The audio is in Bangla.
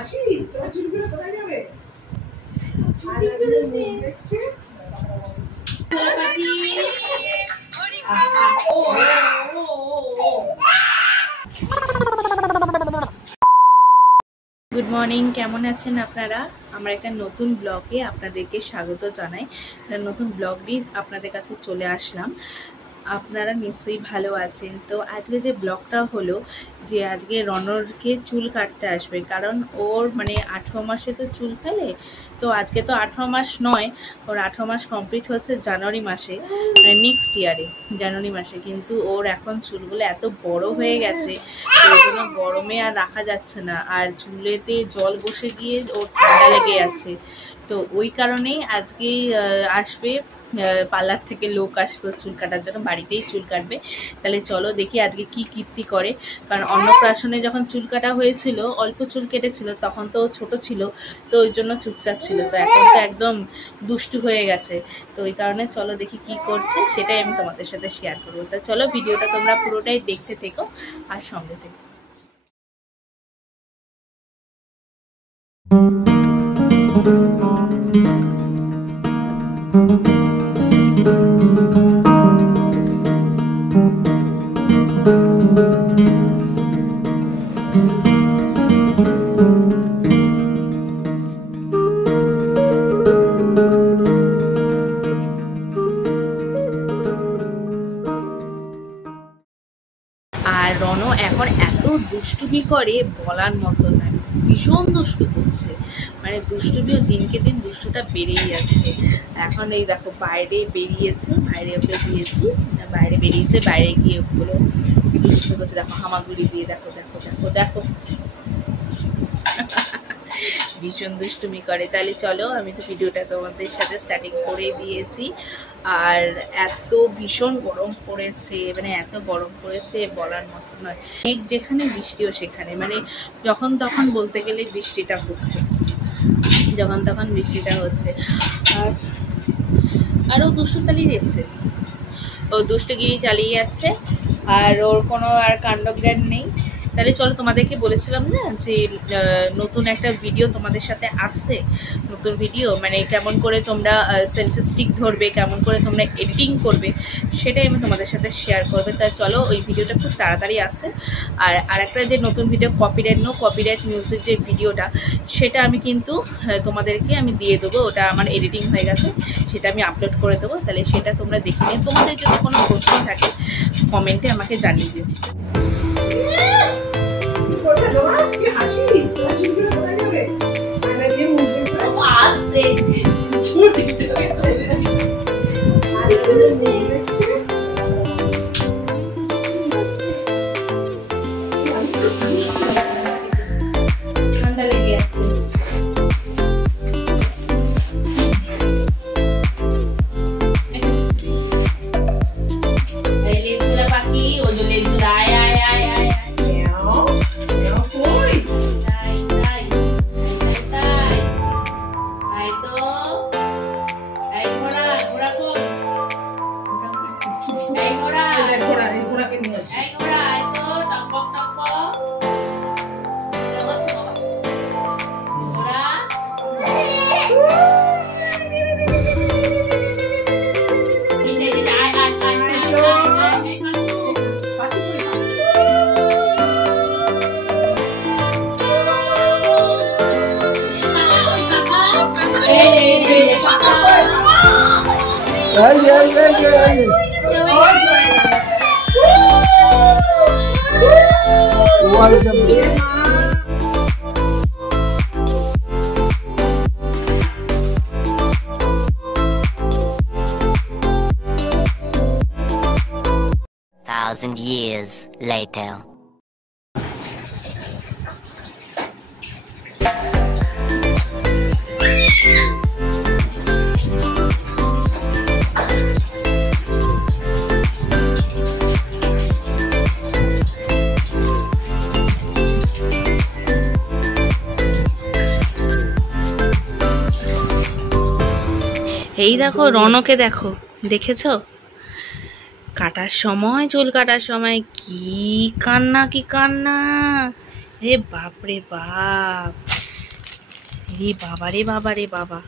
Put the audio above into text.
হাসি তোর চুলগুলো কোথায় যাবে? গুড মর্নিং, কেমন আছেন আপনারা? আমার একটা নতুন ব্লগে আপনাদেরকে স্বাগত জানাই। একটা নতুন ব্লগ নিয়ে আপনাদের কাছে চলে আসলাম। আপনারা নিশ্চয়ই ভালো আছেন। তো আজকে যে ব্লগটা হলো যে আজকে রনরকে চুল কাটতে আসবে, কারণ ওর মানে 18 মাসে তো চুল ফেলে। তো আজকে তো 18 মাস নয়, ওর 18 মাস কমপ্লিট হচ্ছে জানুয়ারি মাসে, মানে নেক্সট ইয়ারে জানুয়ারি মাসে। কিন্তু ওর এখন চুলগুলো এত বড় হয়ে গেছে, ওই জন্য গরমে আর রাখা যাচ্ছে না, আর চুলেতে জল বসে গিয়ে ওর ঠান্ডা লেগে আছে। তো ওই কারণেই আজকে আসবে, পার্লার থেকে লোক আসবে চুল কাটার জন্য, বাড়িতেই চুল কাটবে। তাহলে চলো দেখি আজকে কি কীর্তি করে। কারণ অন্নপ্রাশনে যখন চুল কাটা হয়েছিল, অল্প চুল কেটেছিল, তখন তো ছোট ছিল, তো ওই জন্য চুপচাপ ছিল। তো এখন তো একদম দুষ্টু হয়ে গেছে। তো ওই কারণে চলো দেখি কি করছে, সেটাই আমি তোমাদের সাথে শেয়ার করবো। তা চলো ভিডিওটা তোমরা পুরোটাই দেখতে থেকো আর সঙ্গে থেকো। আর রনো এখন এত দুষ্টুমি করে বলার মতো না, ভীষণ দুষ্টু করছে। মানে দুষ্টুমিও দিনকে দিন দুষ্টুটা বেড়েই যাচ্ছে। এখন এই দেখো বাইরে বেরিয়েছে, বাইরে ওকে দিয়েছি, বাইরে বেরিয়েছে, বাইরে গিয়ে ওগুলো দুষ্টু করছে। দেখো হামাগুড়ি দিয়ে, দেখো দেখো দেখো দেখো ভীষণ দুষ্টুমি করে। তাহলে চলো, আমি তো ভিডিওটা তোমাদের সাথে স্টার্টিং করে দিয়েছি। আর এত ভীষণ গরম পড়েছে, মানে এত গরম পড়েছে বলার মতো নয়। মেঘ যেখানে বৃষ্টিও সেখানে, মানে যখন তখন বলতে গেলে বৃষ্টিটা হচ্ছে, যখন তখন বৃষ্টিটা হচ্ছে। আর ও দুষ্টু চালিয়ে যাচ্ছে, ও দুষ্টগিরি চালিয়ে যাচ্ছে, আর ওর কোনো আর কাণ্ডজ্ঞান নেই। তাহলে চলো, তোমাদেরকে বলেছিলাম না যে নতুন একটা ভিডিও তোমাদের সাথে আসছে, নতুন ভিডিও মানে কেমন করে তোমরা সেলফি স্টিক ধরবে, কেমন করে তোমরা এডিটিং করবে, সেটাই আমি তোমাদের সাথে শেয়ার করবে। তাই চলো, ওই ভিডিওটা খুব তাড়াতাড়ি আসছে। আর আরেকটা যে নতুন ভিডিও কপিরাইট মিউজিক যে ভিডিওটা, সেটা আমি কিন্তু তোমাদেরকে আমি দিয়ে দেবো। ওটা আমার এডিটিং হয়ে গেছে, সেটা আমি আপলোড করে দেবো। তাহলে সেটা তোমরা দেখে নিয়ে, তোমাদের যদি কোনো প্রশ্ন থাকে কমেন্টে আমাকে জানিয়ে দিও। ঠান্ডা লেগে আছে। পাখি ওজন আয় আয় আয় আয় Thousand years later. এই দেখো রনকে দেখো, দেখেছো কাটার সময়, চুল কাটার সময় কি কান্না, কি কান্না, রে বাপ রে বাপ। রে বাবা রে বাবা রে বাবা।